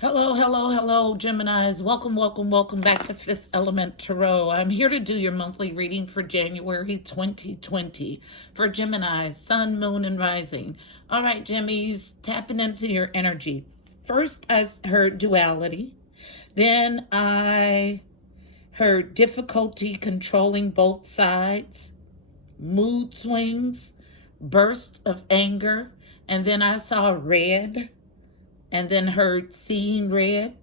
Hello, hello, hello, Geminis. Welcome back to Fifth Element Tarot. I'm here to do your monthly reading for January 2020 for Geminis, Sun, Moon, and Rising. All right, Gemmies, tapping into your energy. First, I heard duality. Then I heard difficulty controlling both sides, mood swings, bursts of anger, and then I saw red. And then heard seeing red.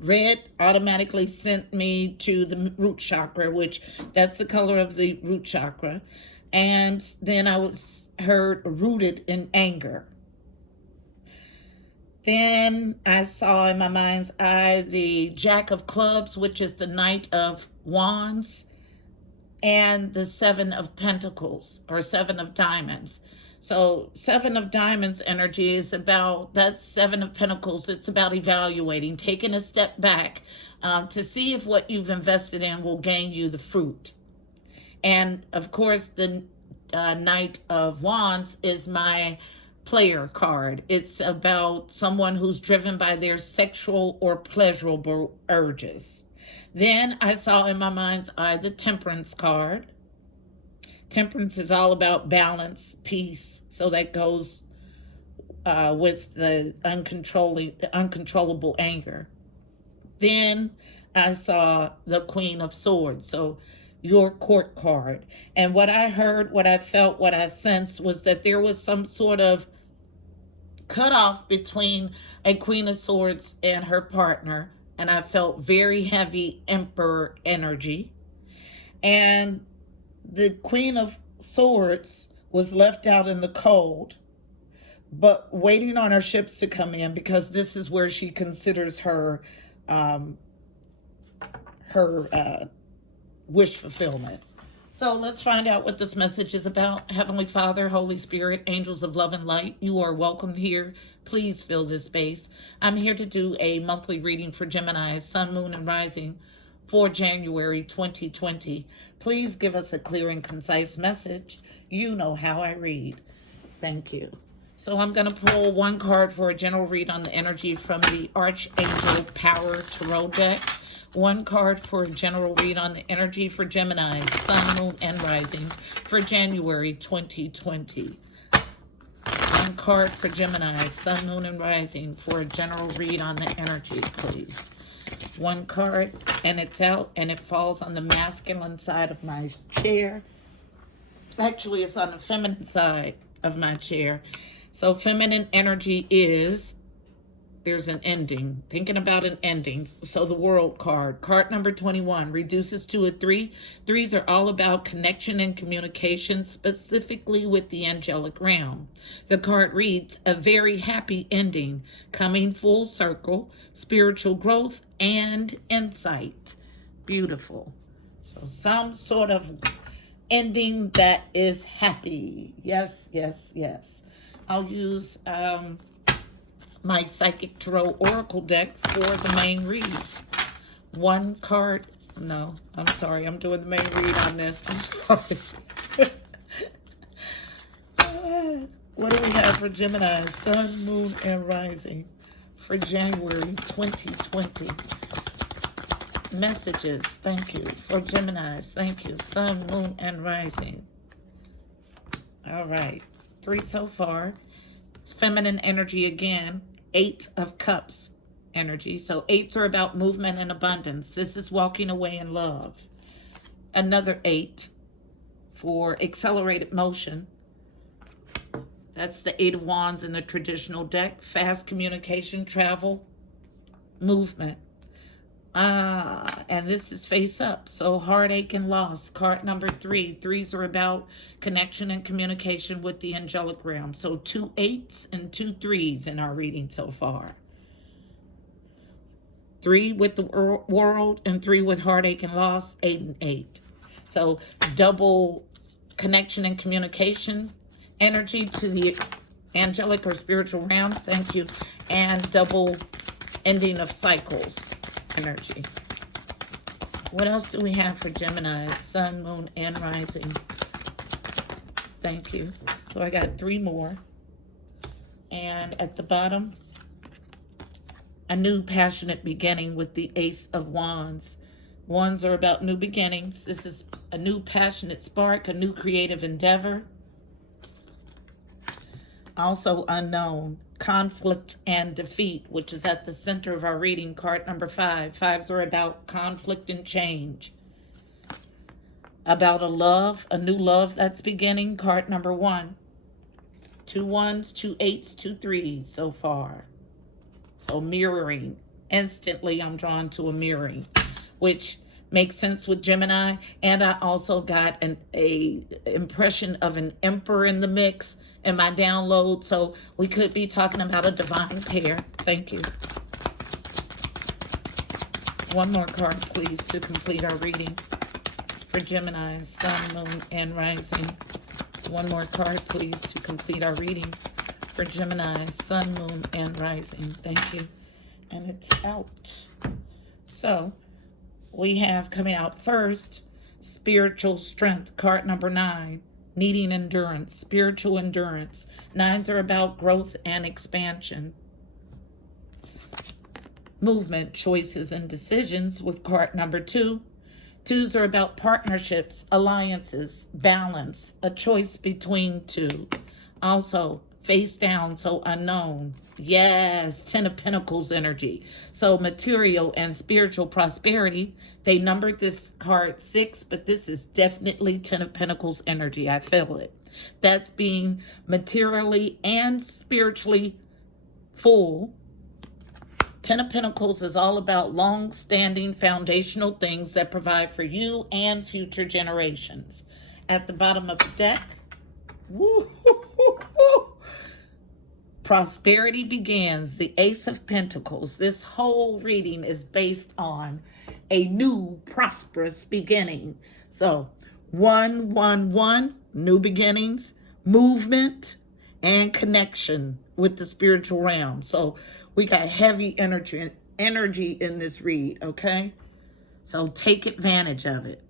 Red automatically sent me to the root chakra, which that's the color of the root chakra. And then I was heard rooted in anger. Then I saw in my mind's eye the Jack of Clubs, which is the Knight of Wands, and the Seven of Pentacles, or Seven of Diamonds. So Seven of Diamonds energy is about, that's Seven of Pentacles. It's about evaluating, taking a step back to see if what you've invested in will gain you the fruit. And of course, the Knight of Wands is my player card. It's about someone who's driven by their sexual or pleasurable urges. Then I saw in my mind's eye the Temperance card. Temperance is all about balance, peace. So that goes with the uncontrollable anger. Then I saw the Queen of Swords. So your court card. And what I heard, what I felt, what I sensed was that there was some sort of cutoff between a Queen of Swords and her partner. And I felt very heavy Emperor energy. And the Queen of Swords was left out in the cold, but waiting on her ships to come in, because this is where she considers her wish fulfillment. So let's find out what this message is about. Heavenly Father, Holy Spirit, angels of love and light, you are welcome here. Please fill this space. I'm here to do a monthly reading for Gemini, Sun, Moon, and Rising for January 2020. Please give us a clear and concise message. You know how I read. Thank you. So I'm going to pull one card for a general read on the energy from the Archangel Power Tarot deck. One card for a general read on the energy for Gemini, Sun, Moon, and Rising for January 2020. One card for Gemini, Sun, Moon, and Rising for a general read on the energy, please. One card, and it's out, and it falls on the masculine side of my chair. Actually, it's on the feminine side of my chair. So feminine energy is, there's an ending. Thinking about an ending. So the World card number 21, reduces to a 3. Threes are all about connection and communication, specifically with the Angelic Realm. The card reads, a very happy ending, coming full circle, spiritual growth, and insight. Beautiful. So some sort of ending that is happy. Yes, yes, yes. I'll use my Psychic Tarot Oracle deck for the main read. One card. No, I'm sorry. I'm doing the main read on this. I'm sorry. What do we have for Gemini, Sun, Moon, and Rising for January 2020? Messages. Thank you. For Geminis. Thank you. Sun, Moon, and Rising. All right. 3 so far. Feminine energy again. 8 of Cups energy. So 8s are about movement and abundance. This is walking away in love. Another 8 for accelerated motion. That's the 8 of Wands in the traditional deck. Fast communication, travel, movement. And this is face up. So heartache and loss. Card number 3. 3s are about connection and communication with the Angelic Realm. So 2 8s and 2 3s in our reading so far. 3 with the world and 3 with heartache and loss. 8 and 8. So double connection and communication energy to the angelic or spiritual realm. Thank you. And double ending of cycles energy. What else do we have for Gemini, Sun, Moon, and Rising? Thank you. So I got 3 more. And at the bottom, A new passionate beginning with the Ace of Wands. Wands are about new beginnings. This is a new passionate spark, a new creative endeavor. Also unknown, conflict and defeat, which is at the center of our reading, card number 5. Fives are about conflict and change. About a new love that's beginning, card number 1. 2 1s, 2 8s, 2 3s so far. So mirroring. Instantly I'm drawn to a mirroring, which makes sense with Gemini. And I also got an impression of an emperor in the mix in my download. So we could be talking about a divine pair. Thank you. One more card, please, to complete our reading for Gemini, Sun, Moon, and Rising. One more card, please, to complete our reading for Gemini, Sun, Moon, and Rising. Thank you. And it's out. So we have coming out first, spiritual strength, card number 9, needing endurance, spiritual endurance. 9s are about growth and expansion. Movement, choices, and decisions with card number 2. 2s are about partnerships, alliances, balance, a choice between two. Also, face down, so unknown. Yes, 10 of Pentacles energy. So material and spiritual prosperity. They numbered this card 6, but this is definitely 10 of Pentacles energy. I feel it. That's being materially and spiritually full. 10 of Pentacles is all about long-standing foundational things that provide for you and future generations. At the bottom of the deck, prosperity begins, the Ace of Pentacles. This whole reading is based on a new prosperous beginning. So 111, new beginnings, movement, and connection with the spiritual realm. So we got heavy energy in this read, okay? So take advantage of it.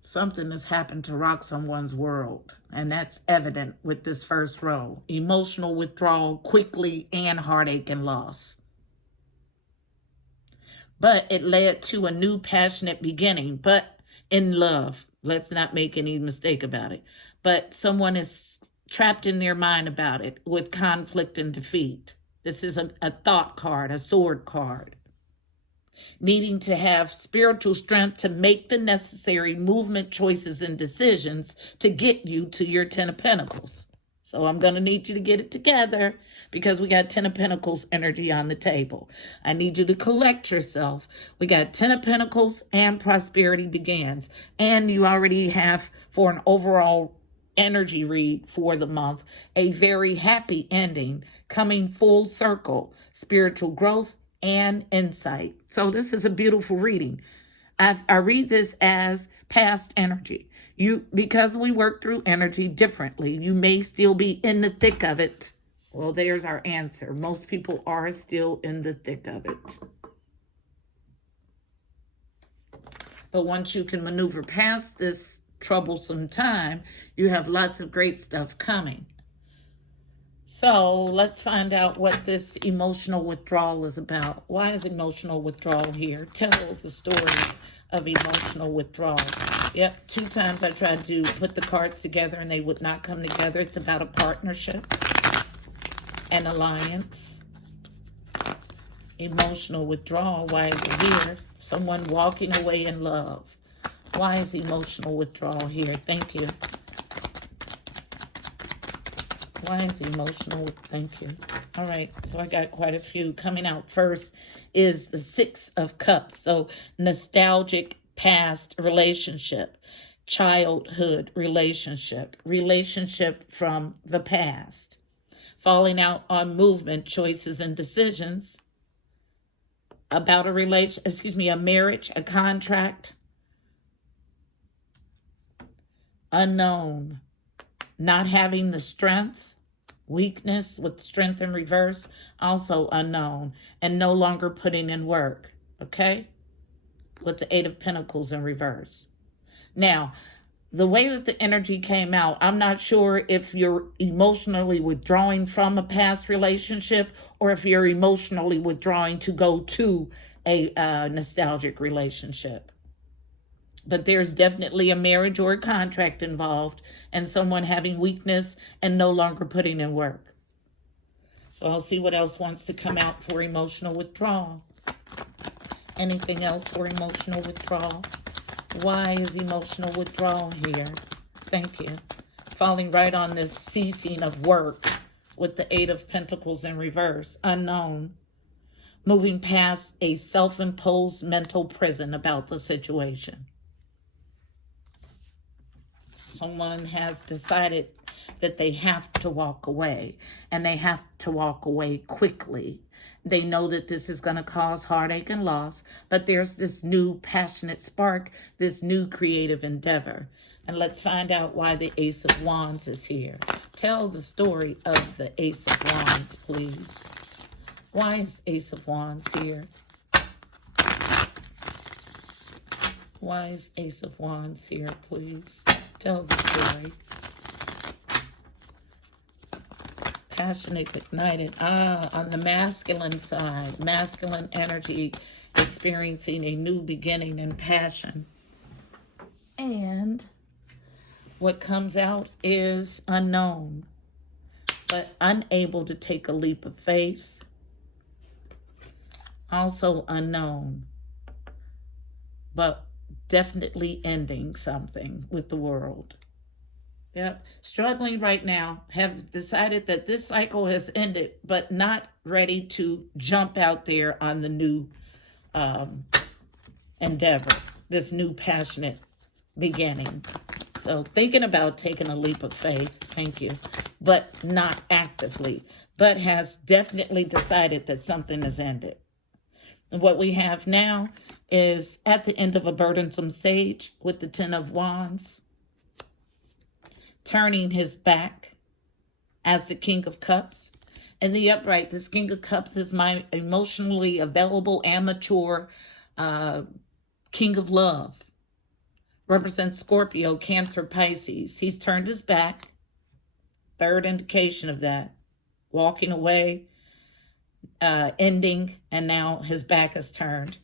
Something has happened to rock someone's world, and that's evident with this first row. Emotional withdrawal quickly and heartache and loss. But it led to a new passionate beginning, but in love. Let's not make any mistake about it. But someone is trapped in their mind about it with conflict and defeat. This is a thought card, a sword card. Needing to have spiritual strength to make the necessary movement, choices, and decisions to get you to your 10 of Pentacles. So I'm going to need you to get it together because we got 10 of Pentacles energy on the table. I need you to collect yourself. We got 10 of Pentacles and prosperity begins. And you already have, for an overall energy read for the month, a very happy ending coming full circle, spiritual growth and insight. So this is a beautiful reading. I read this as past energy. Because we work through energy differently, you may still be in the thick of it. Well, there's our answer. Most people are still in the thick of it. But once you can maneuver past this troublesome time, you have lots of great stuff coming. So let's find out what this emotional withdrawal is about. Why is emotional withdrawal here? Tell the story of emotional withdrawal. Yep, 2 times I tried to put the cards together and they would not come together. It's about a partnership, an alliance. Emotional withdrawal, why is it here? Someone walking away in love. Why is emotional withdrawal here? Thank you. Why is emotional? Thank you. All right, so I got quite a few. Coming out first is the 6 of Cups. So nostalgic past relationship, childhood relationship, relationship from the past, falling out on movement, choices, and decisions, about a a marriage, a contract, unknown, not having the strength, weakness with strength in reverse, also unknown, and no longer putting in work, okay? with the Eight of Pentacles in reverse. Now, the way that the energy came out, I'm not sure if you're emotionally withdrawing from a past relationship or if you're emotionally withdrawing to go to a nostalgic relationship. But there's definitely a marriage or a contract involved and someone having weakness and no longer putting in work. So I'll see what else wants to come out for emotional withdrawal. Anything else for emotional withdrawal? Why is emotional withdrawal here? Thank you. Falling right on this ceasing of work with the Eight of Pentacles in reverse. Unknown. Moving past a self-imposed mental prison about the situation. Someone has decided that they have to walk away, and they have to walk away quickly. They know that this is going to cause heartache and loss, but there's this new passionate spark, this new creative endeavor. And let's find out why the Ace of Wands is here. Tell the story of the Ace of Wands, please. Why is Ace of Wands here? Why is Ace of Wands here, please? Tell the story. Passion is ignited. On the masculine side, masculine energy experiencing a new beginning in passion. And what comes out is unknown, but unable to take a leap of faith. Also unknown, but definitely ending something with the world. Yep. Struggling right now, have decided that this cycle has ended, but not ready to jump out there on the new endeavor, this new passionate beginning. So thinking about taking a leap of faith, thank you, but not actively, but has definitely decided that something has ended. And what we have now is at the end of a burdensome stage with the Ten of Wands, turning his back as the King of Cups. In the upright, this King of Cups is my emotionally available, amateur King of Love. Represents Scorpio, Cancer, Pisces. He's turned his back. Third indication of that. Walking away, ending, and now his back is turned.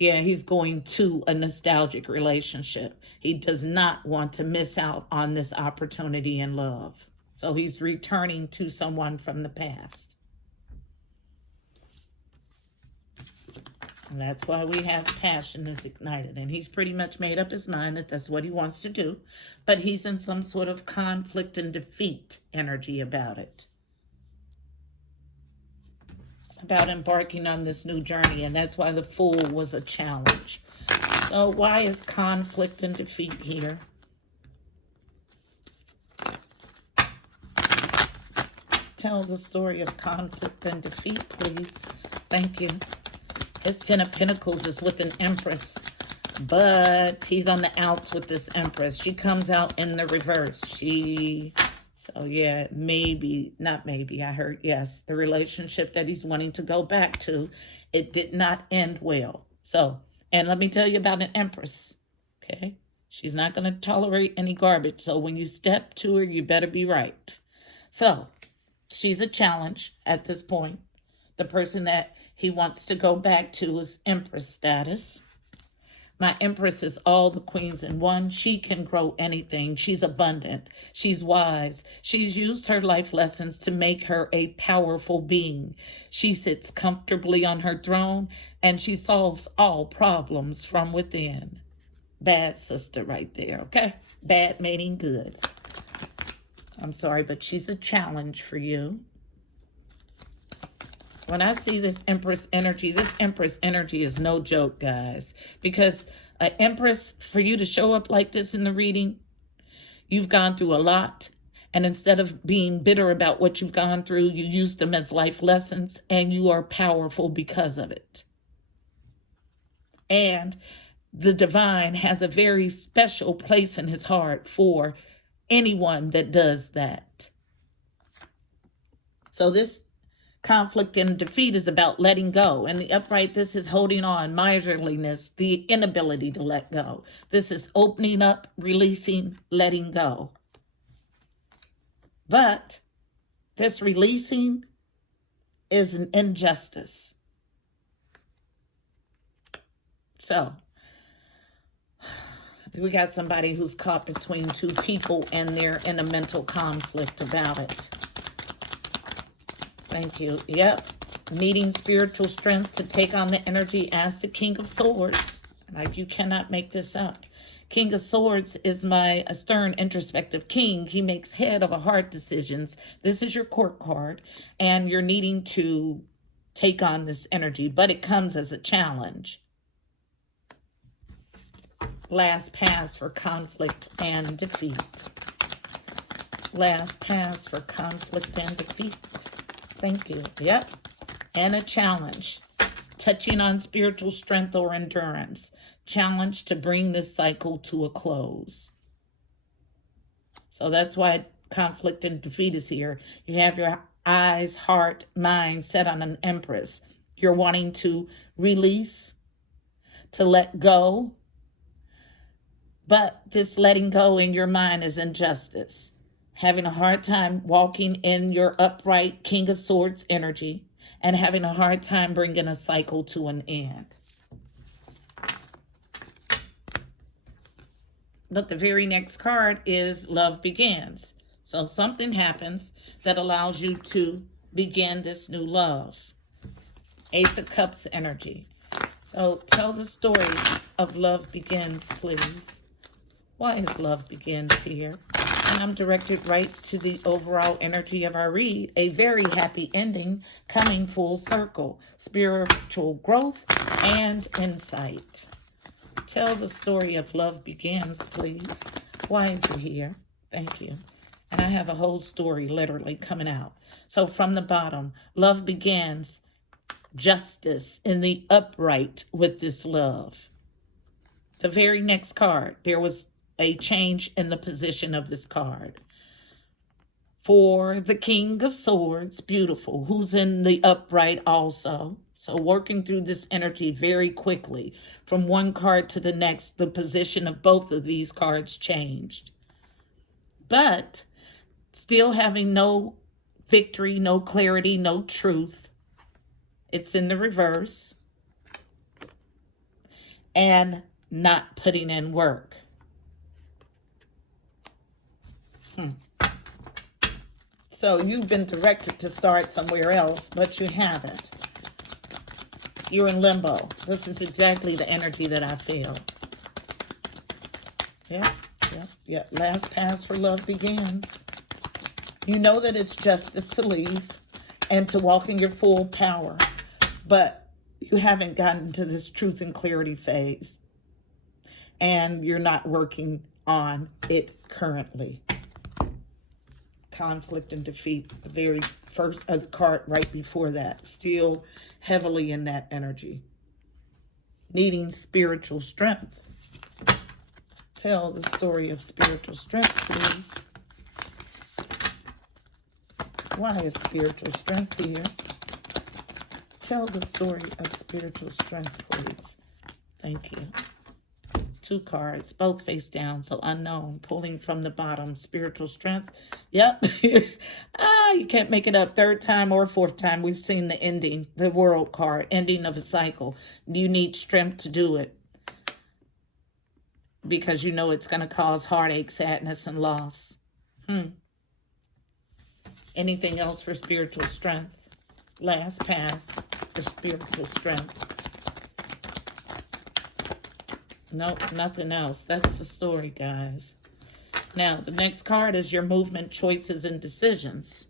Yeah, he's going to a nostalgic relationship. He does not want to miss out on this opportunity in love. So he's returning to someone from the past. And that's why we have passion is ignited. And he's pretty much made up his mind that that's what he wants to do. But he's in some sort of conflict and defeat energy about it. About embarking on this new journey, and that's why the Fool was a challenge. So why is conflict and defeat here? Tell the story of conflict and defeat, please. Thank you. His Ten of Pentacles is with an Empress, but he's on the outs with this Empress. She comes out in the reverse. So yeah, maybe, not maybe, I heard, yes, the relationship that he's wanting to go back to, it did not end well. So, and let me tell you about an Empress, okay? She's not going to tolerate any garbage. So when you step to her, you better be right. So she's a challenge at this point. The person that he wants to go back to is Empress status. My Empress is all the queens in one. She can grow anything. She's abundant. She's wise. She's used her life lessons to make her a powerful being. She sits comfortably on her throne, and she solves all problems from within. Bad sister right there, okay? Bad meaning good. I'm sorry, but she's a challenge for you. When I see this Empress energy is no joke, guys. Because an Empress, for you to show up like this in the reading, you've gone through a lot. And instead of being bitter about what you've gone through, you use them as life lessons, and you are powerful because of it. And the divine has a very special place in his heart for anyone that does that. So this Conflict and defeat is about letting go. In the upright, this is holding on, miserliness, the inability to let go. This is opening up, releasing, letting go. But this releasing is an injustice. So, we got somebody who's caught between two people and they're in a mental conflict about it. Thank you. Yep. Needing spiritual strength to take on the energy as the King of Swords. Like, you cannot make this up. King of Swords is my stern, introspective king. He makes head over heart decisions. This is your court card, and you're needing to take on this energy, but it comes as a challenge. Last pass for conflict and defeat. Last pass for conflict and defeat. Thank you. Yep. And a challenge. Touching on spiritual strength or endurance. Challenge to bring this cycle to a close. So that's why conflict and defeat is here. You have your eyes, heart, mind set on an empress. You're wanting to release, to let go. But this letting go in your mind is injustice. Having a hard time walking in your upright King of Swords energy and having a hard time bringing a cycle to an end. But the very next card is Love Begins. So something happens that allows you to begin this new love. Ace of Cups energy. So tell the story of Love Begins, please. Why is Love Begins here? And I'm directed right to the overall energy of our read. A very happy ending coming full circle. Spiritual growth and insight. Tell the story of Love Begins, please. Why is it here? Thank you. And I have a whole story literally coming out. So from the bottom, Love Begins. Justice in the upright with this love. The very next card, there was a change in the position of this card. For the King of Swords, beautiful, who's in the upright also. So working through this energy very quickly. From one card to the next, the position of both of these cards changed. But still having no victory, no clarity, no truth. It's in the reverse. And not putting in work. So you've been directed to start somewhere else, but you haven't. You're in limbo. This is exactly the energy that I feel. Yeah. Last pass for Love Begins. You know that it's justice to leave and to walk in your full power, but you haven't gotten to this truth and clarity phase, and you're not working on it currently. Conflict and defeat, the very first card right before that, still heavily in that energy. Needing spiritual strength. Tell the story of spiritual strength, please. Why is spiritual strength here? Tell the story of spiritual strength, please. Thank you. 2 cards, both face down, so unknown. Pulling from the bottom, spiritual strength. Yep. You can't make it up. 3rd time or 4th time, we've seen the ending, the World card, ending of a cycle. You need strength to do it because you know it's going to cause heartache, sadness, and loss. Anything else for spiritual strength? Last pass for spiritual strength. Nope, nothing else. That's the story, guys. Now, the next card is your movement, choices, and decisions.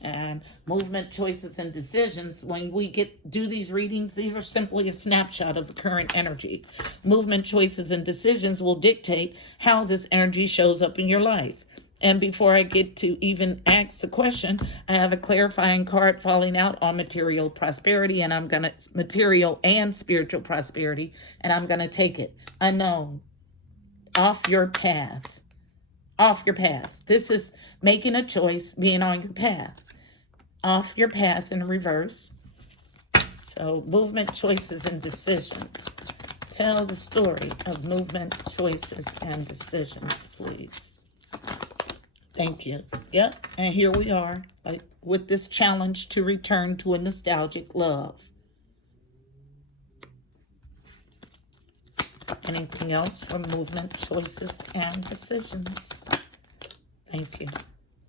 And movement, choices, and decisions, when we do these readings, these are simply a snapshot of the current energy. Movement, choices, and decisions will dictate how this energy shows up in your life. And before I get to even ask the question, I have a clarifying card falling out on material prosperity, and material and spiritual prosperity, and I'm going to take it. Unknown. Off your path. Off your path. This is making a choice, being on your path. off your path in reverse. So movement, choices, and decisions. Tell the story of movement, choices, and decisions, please. Thank you. Yep, and here we are, like with this challenge to return to a nostalgic love. Anything else for movement, choices, and decisions? Thank you.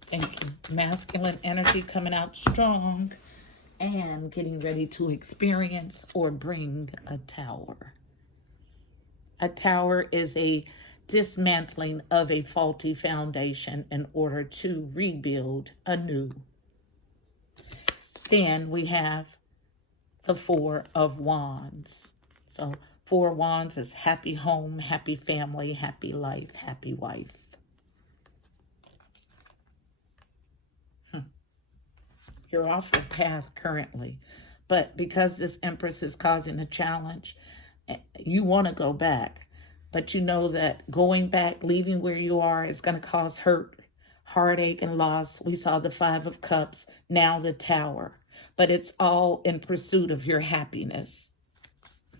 Thank you. Masculine energy coming out strong and getting ready to experience or bring a tower. A tower is a dismantling of a faulty foundation in order to rebuild anew. Then we have the Four of Wands. So Four of Wands is happy home, happy family, happy life, happy wife. You're off your path currently, but because this Empress is causing a challenge, you want to go back, but you know that going back, leaving where you are, is going to cause hurt, heartache, and loss. We saw the Five of Cups, now the Tower, but it's all in pursuit of your happiness.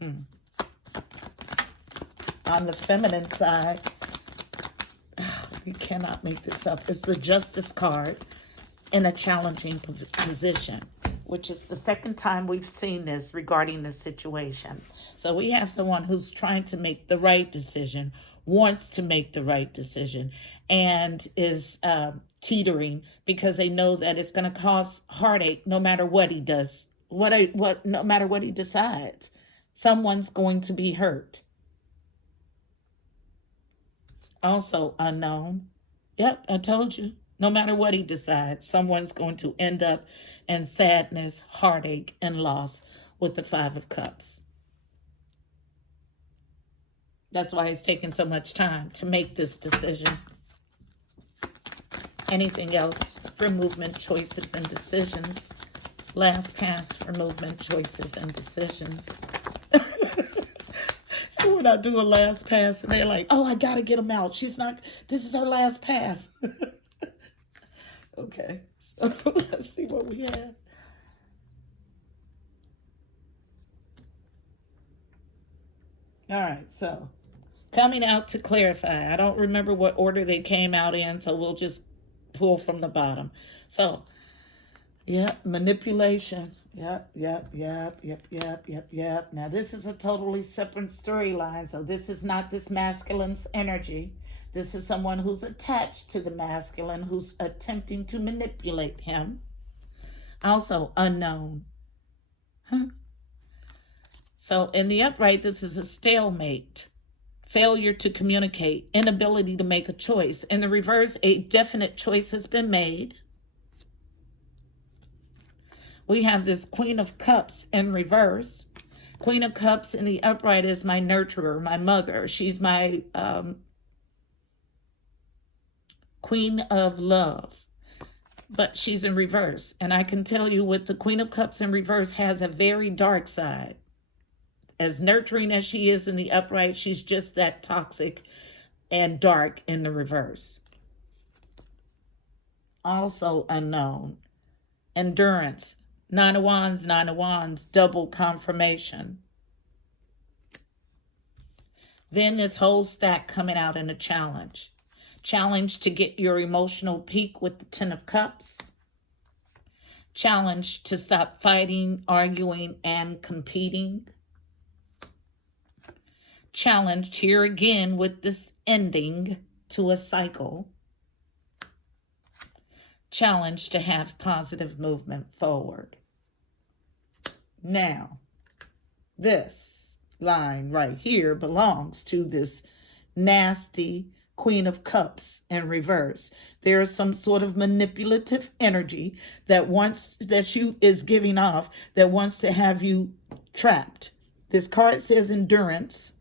On the feminine side, you cannot make this up, it's the Justice card in a challenging position, which is the second time we've seen this regarding this situation. So we have someone who's trying to make the right decision, wants to make the right decision, and is teetering because they know that it's going to cause heartache no matter what he does, no matter what he decides. Someone's going to be hurt. Also unknown. Yep, I told you. No matter what he decides, someone's going to end up in sadness, heartache, and loss with the Five of Cups. That's why it's taking so much time to make this decision. Anything else for movement, choices, and decisions? Last pass for movement, choices, and decisions. When I do a last pass, and they're like, oh, I got to get them out. This is her last pass. Okay, so let's see what we have. All right, so coming out to clarify. I don't remember what order they came out in, so we'll just pull from the bottom. So, manipulation. Yep. Now, this is a totally separate storyline, so this is not this masculine's energy. This is someone who's attached to the masculine, who's attempting to manipulate him. Also unknown. So in the upright, this is a stalemate. Failure to communicate. Inability to make a choice. In the reverse, a definite choice has been made. We have this Queen of Cups in reverse. Queen of Cups in the upright is my nurturer, my mother. She's my Queen of Love, but she's in reverse. And I can tell you with the Queen of Cups in reverse has a very dark side. As nurturing as she is in the upright, she's just that toxic and dark in the reverse. Also unknown. Endurance. Nine of Wands, double confirmation. Then this whole stack coming out in a challenge. Challenge to get your emotional peak with the Ten of Cups. Challenge to stop fighting, arguing, and competing. Challenge here again with this ending to a cycle. Challenge to have positive movement forward. Now, this line right here belongs to this nasty Queen of Cups in reverse. There is some sort of manipulative energy that is giving off, that wants to have you trapped. This card says endurance.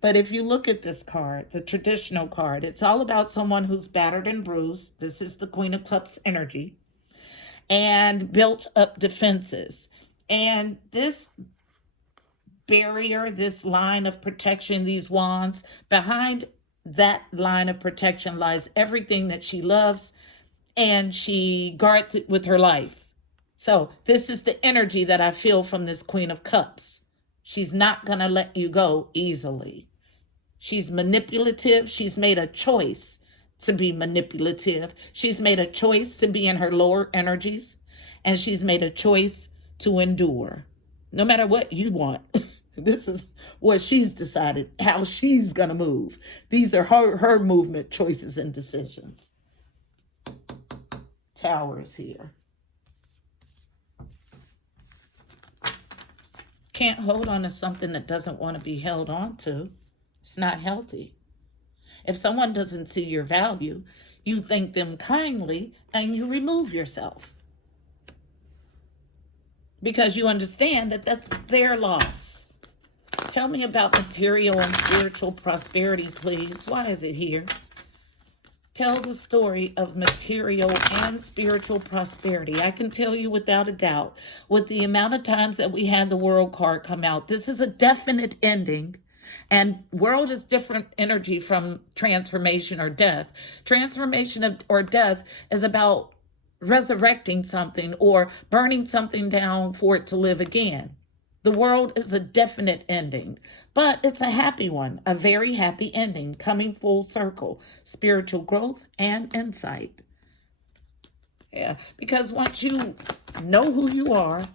But if you look at this card, the traditional card, it's all about someone who's battered and bruised. This is the Queen of Cups energy. And built up defenses. And this barrier, this line of protection, these wands, behind that line of protection lies everything that she loves and she guards it with her life. So this is the energy that I feel from this Queen of Cups. She's not going to let you go easily. She's manipulative. She's made a choice to be manipulative. She's made a choice to be in her lower energies, and she's made a choice to endure. No matter what you want, this is what she's decided, how she's going to move. These are her movement choices and decisions. Towers here. Can't hold on to something that doesn't want to be held on to. It's not healthy. If someone doesn't see your value, you thank them kindly and you remove yourself. Because you understand that that's their loss. Tell me about material and spiritual prosperity, please. Why is it here? Tell the story of material and spiritual prosperity. I can tell you without a doubt, with the amount of times that we had the world card come out, this is a definite ending. And world is different energy from transformation or death. Transformation or death is about resurrecting something or burning something down for it to live again. The world is a definite ending, but it's a happy one, a very happy ending, coming full circle, spiritual growth and insight. Yeah, because once you know who you are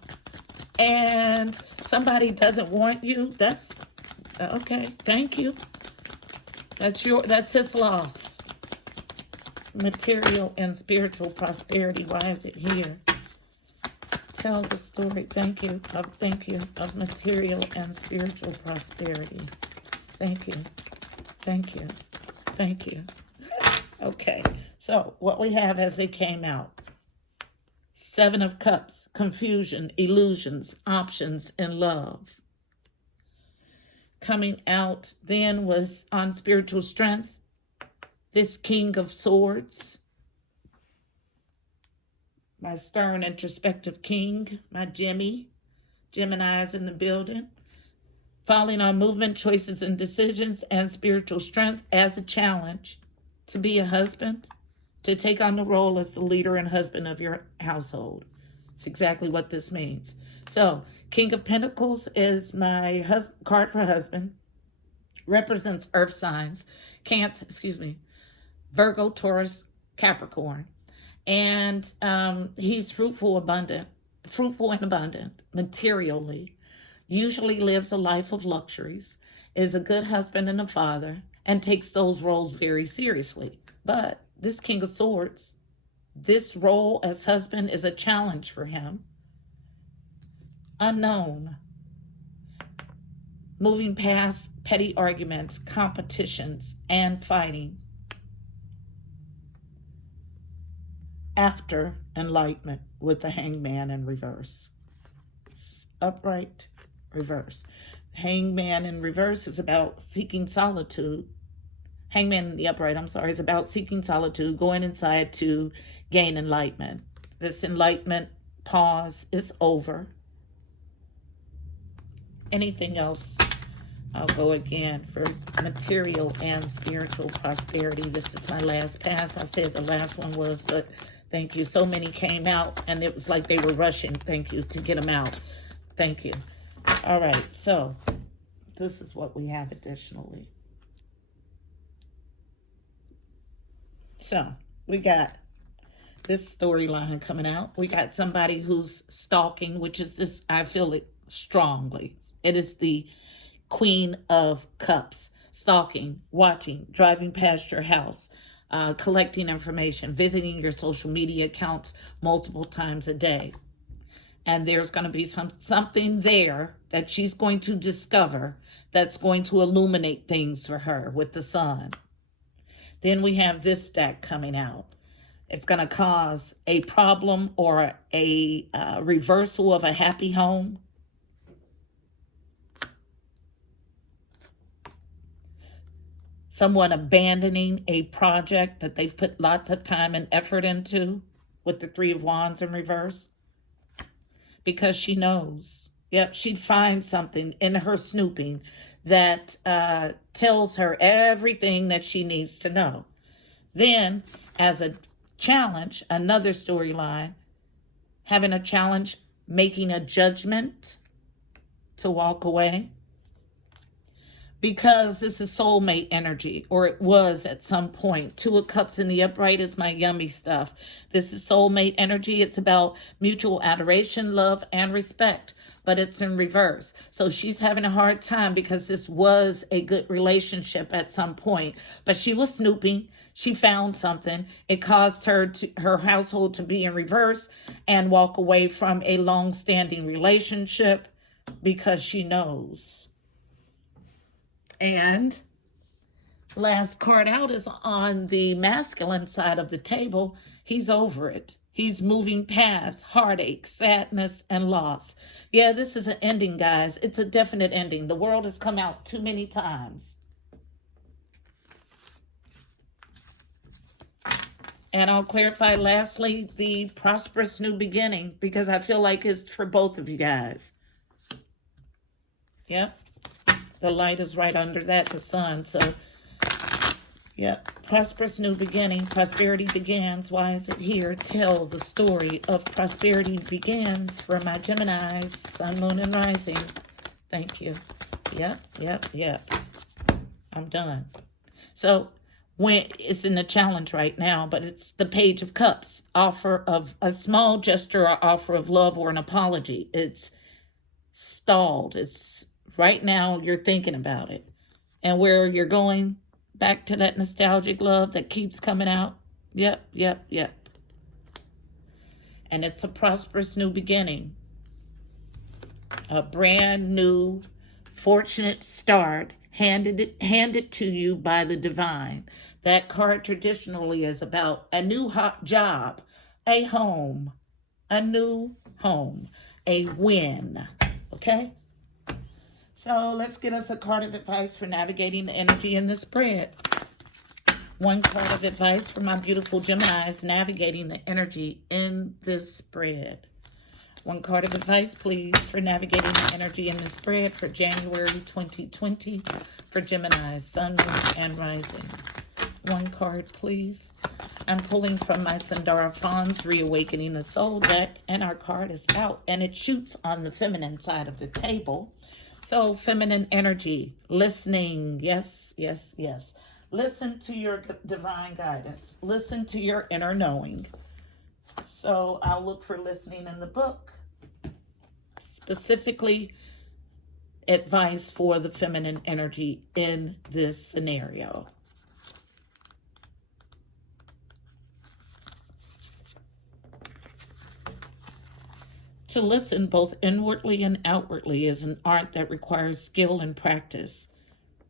and somebody doesn't want you, that's okay. Thank you. That's his loss. Material and spiritual prosperity. Why is it here? Tell the story. Thank you of material and spiritual prosperity. Thank you. Okay, so what we have as they came out: Seven of Cups, confusion, illusions, options, and love. Coming out then was on spiritual strength, this King of Swords. My stern, introspective king, my Gemini is in the building. Falling on movement, choices, and decisions, and spiritual strength as a challenge to be a husband, to take on the role as the leader and husband of your household. It's exactly what this means. So, King of Pentacles is my card for husband. Represents earth signs. Virgo, Taurus, Capricorn. And he's fruitful and abundant, materially, usually lives a life of luxuries, is a good husband and a father, and takes those roles very seriously. But this King of Swords, this role as husband is a challenge for him. Unknown. Moving past petty arguments, competitions, and fighting. After enlightenment with the Hangman in reverse. Upright, reverse. Hangman in reverse is about seeking solitude. Hangman in the upright, is about seeking solitude, going inside to gain enlightenment. This enlightenment pause is over. Anything else? I'll go again for material and spiritual prosperity. This is my last pass. I said the last one was, but thank you. So many came out, and it was like they were rushing, thank you, to get them out. Thank you. All right, so this is what we have additionally. So we got this storyline coming out. We got somebody who's stalking, which is this, I feel it strongly. It is the Queen of Cups. Stalking, watching, driving past your house, collecting information, visiting your social media accounts multiple times a day. And there's going to be something there that she's going to discover that's going to illuminate things for her with the sun. Then we have this stack coming out. It's going to cause a problem or a reversal of a happy home. Someone abandoning a project that they've put lots of time and effort into with the Three of Wands in reverse. Because she knows. Yep, she'd find something in her snooping that tells her everything that she needs to know. Then, as a challenge, another storyline, having a challenge, making a judgment to walk away. Because this is soulmate energy, or it was at some point. Two of Cups in the upright is my yummy stuff. This is soulmate energy. It's about mutual adoration, love, and respect, but it's in reverse. So she's having a hard time because this was a good relationship at some point, but she was snooping. She found something. It caused her household to be in reverse and walk away from a long-standing relationship because she knows. And last card out is on the masculine side of the table. He's over it. He's moving past heartache, sadness, and loss. Yeah, this is an ending, guys. It's a definite ending. The world has come out too many times. And I'll clarify lastly the prosperous new beginning, because I feel like it's for both of you guys. Yep. The light is right under that, the sun. So, yeah, prosperous new beginning. Prosperity begins. Why is it here? Tell the story of prosperity begins for my Geminis, sun, moon, and rising. Thank you. Yep. I'm done. So, when it's in the challenge right now, but it's the Page of Cups. Offer of a small gesture or offer of love or an apology. It's stalled. It's right now you're thinking about it. And where you're going back to that nostalgic love that keeps coming out. Yep. And it's a prosperous new beginning. A brand new, fortunate start handed to you by the divine. That card traditionally is about a new hot job, a home, a new home, a win. Okay? So let's get us a card of advice for navigating the energy in the spread. One card of advice for my beautiful Geminis navigating the energy in this spread. One card of advice, please, for navigating the energy in the spread for January 2020 for Geminis, sun, moon, and rising. One card, please. I'm pulling from my Sandara Fawns Reawakening the Soul deck, and our card is out, and it shoots on the feminine side of the table. So feminine energy, listening, yes. Listen to your divine guidance. Listen to your inner knowing. So I'll look for listening in the book. Specifically, advice for the feminine energy in this scenario. To listen both inwardly and outwardly is an art that requires skill and practice.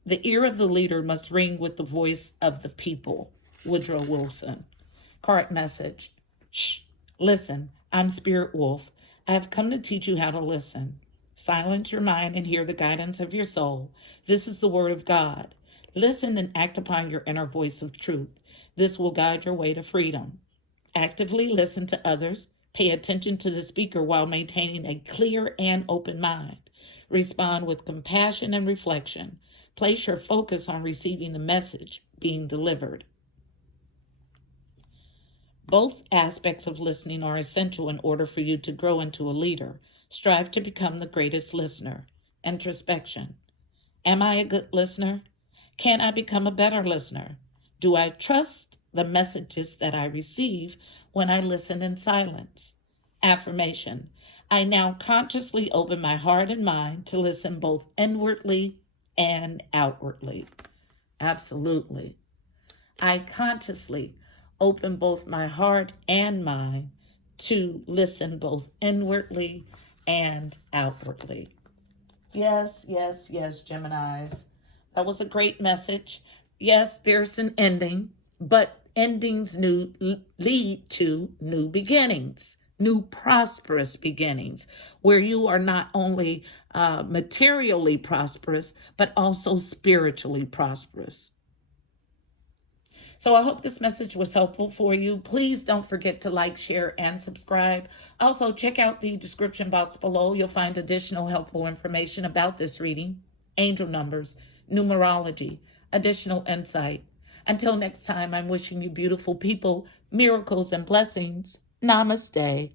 The ear of the leader must ring with the voice of the people. Woodrow Wilson. Card message. Shh. Listen, I'm Spirit Wolf. I have come to teach you how to listen. Silence your mind and hear the guidance of your soul. This is the word of God. Listen and act upon your inner voice of truth. This will guide your way to freedom. Actively listen to others. Pay attention to the speaker while maintaining a clear and open mind. Respond with compassion and reflection. Place your focus on receiving the message being delivered. Both aspects of listening are essential in order for you to grow into a leader. Strive to become the greatest listener. Introspection. Am I a good listener? Can I become a better listener? Do I trust the messages that I receive when I listen in silence? Affirmation. I now consciously open my heart and mind to listen both inwardly and outwardly. Absolutely. I consciously open both my heart and mind to listen both inwardly and outwardly. Yes, Geminis. That was a great message. Yes, there's an ending, but endings lead to new beginnings, new prosperous beginnings, where you are not only materially prosperous, but also spiritually prosperous. So I hope this message was helpful for you. Please don't forget to like, share, and subscribe. Also, check out the description box below. You'll find additional helpful information about this reading, angel numbers, numerology, additional insight. Until next time, I'm wishing you beautiful people, miracles, and blessings. Namaste.